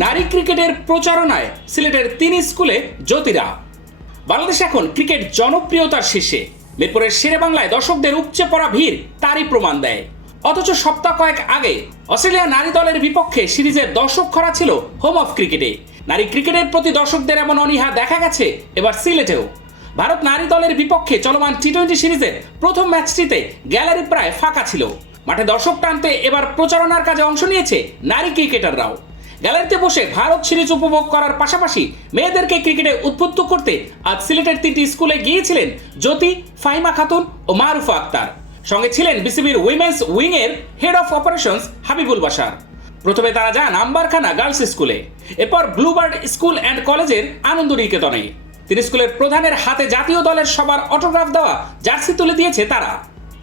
নারী ক্রিকেটের প্রচারণায় সিলেটের 3 স্কুলে জ্যোতিরা। বাংলাদেশ এখন ক্রিকেট জনপ্রিয়তার শীর্ষে। মিরপুরের শেরেবাংলায় দর্শকদের উপচে পড়া ভিড় তারই প্রমাণ দেয়। অথচ সপ্তাহ কয়েক আগে অস্ট্রেলিয়া নারী দলের বিপক্ষে সিরিজের দর্শক খরা ছিল হোম অফ ক্রিকেটে। নারী ক্রিকেটের প্রতি দর্শকদের এমন অনীহা দেখা গেছে এবার সিলেটেও। ভারত নারী দলের বিপক্ষে চলমান টি-20 সিরিজের প্রথম ম্যাচটিতে গ্যালারি প্রায় ফাঁকা ছিল। মাঠে দর্শক টানতে এবার প্রচারণার কাজে অংশ নিয়েছে নারী ক্রিকেটাররাও। গ্যালারিতে বসে ভারত সিরিজ উপভোগ করার পাশাপাশি মেয়েদেরকে ক্রিকেটে উদ্বুদ্ধ করতে আজ সিলেটের 3টি স্কুলে গিয়েছিলেন জ্যোতি, ফাহিমা খাতুন ও মারুফা আক্তার। সঙ্গে ছিলেন বিসিবির উইমেন্স উইং এর head of operations Habibul Bashar. প্রথমে তারা যান আম্বারখানা গার্লস স্কুলে, এরপর ব্লুবার্ড স্কুল অ্যান্ড কলেজের আনন্দ নিকেতনে। 3 স্কুলের প্রধানের হাতে জাতীয় দলের সবার অটোগ্রাফ দেওয়া জার্সি তুলে দিয়েছে তারা।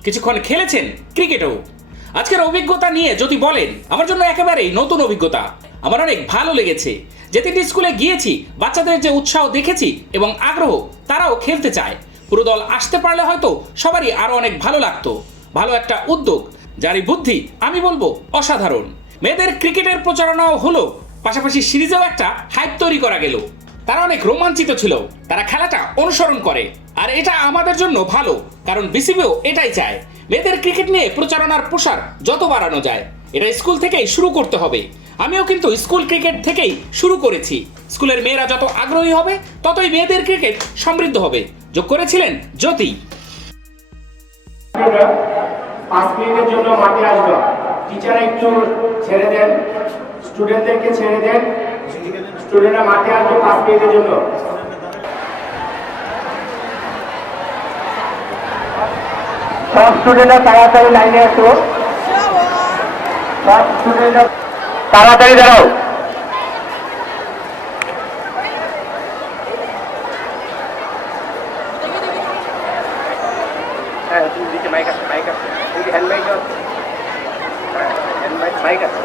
কিছুক্ষণ খেলেছেন ক্রিকেটও। আজকের অভিজ্ঞতা নিয়ে জ্যোতি বলেন, আমার জন্য একেবারেই নতুন অভিজ্ঞতা। আমার অনেক ভালো লেগেছে। যে 3টি স্কুলে গিয়েছি, বাচ্চাদের যে উৎসাহ দেখেছি এবং আগ্রহ, তারাও খেলতে চায়। পুরো দল আসতে পারলে হয়তো সবারই আরো অনেক ভালো লাগতো। ভালো একটা উদ্যোগ, যারই বুদ্ধি আমি বলবো অসাধারণ। মেয়েদের ক্রিকেটের প্রচারণাও হলো, পাশাপাশি সিরিজেও একটা হাইপ তৈরি করা গেল। তারা অনেক রোমাঞ্চিত ছিল। তারা খেলাটা অনুসরণ করে, আর এটা আমাদের জন্য ভালো, কারণ বিসিবিও এটাই চায়। মেয়েদের ক্রিকেট নিয়ে প্রচারণার প্রসার যত বাড়ানো যায়, এটা স্কুল থেকেই শুরু করতে হবে। আমিও কিন্তু স্কুল ক্রিকেট থেকেই শুরু করেছি। স্কুলের মেয়েরা যত আগ্রহী হবে, ততই মেয়েদের ক্রিকেট সমৃদ্ধ হবে, যোগ করেছিলেন জ্যোতি। 5 মিনিটের জন্য মাঠে আসবে। টিচার একটু ছেড়ে দেন, স্টুডেন্টদেরকে ছেড়ে দেন। স্টুডেন্টরা মাঠে আসবে 5 মিনিটের জন্য। সব স্টুডেন্টরা তাড়াতাড়ি লাইনে আসো। সব স্টুডেন্টরা তাড়াতাড়ি দাঁড়াও। হ্যাঁ, তুমি দিকে মাইক আছে, মাইক আছে, এই হ্যান্ড মাইক আছে, হ্যান্ড মাইক, মাইক আছে,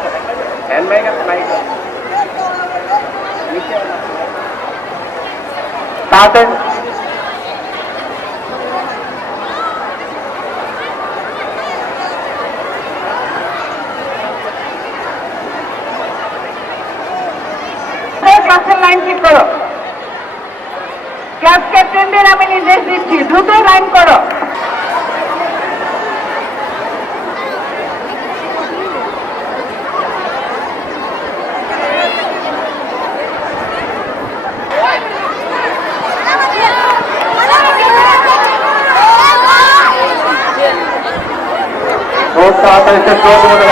হ্যান্ড মাইক আছে, মাইক আছে। তাড়াতাড়ি লাইন ঠিক করো। ক্লাস ক্যাপ্টেনদের আমি নির্দেশ দিচ্ছি, দ্রুত লাইন করো। বহুত তাড়াতাড়ি শেষ করো, তোমাদের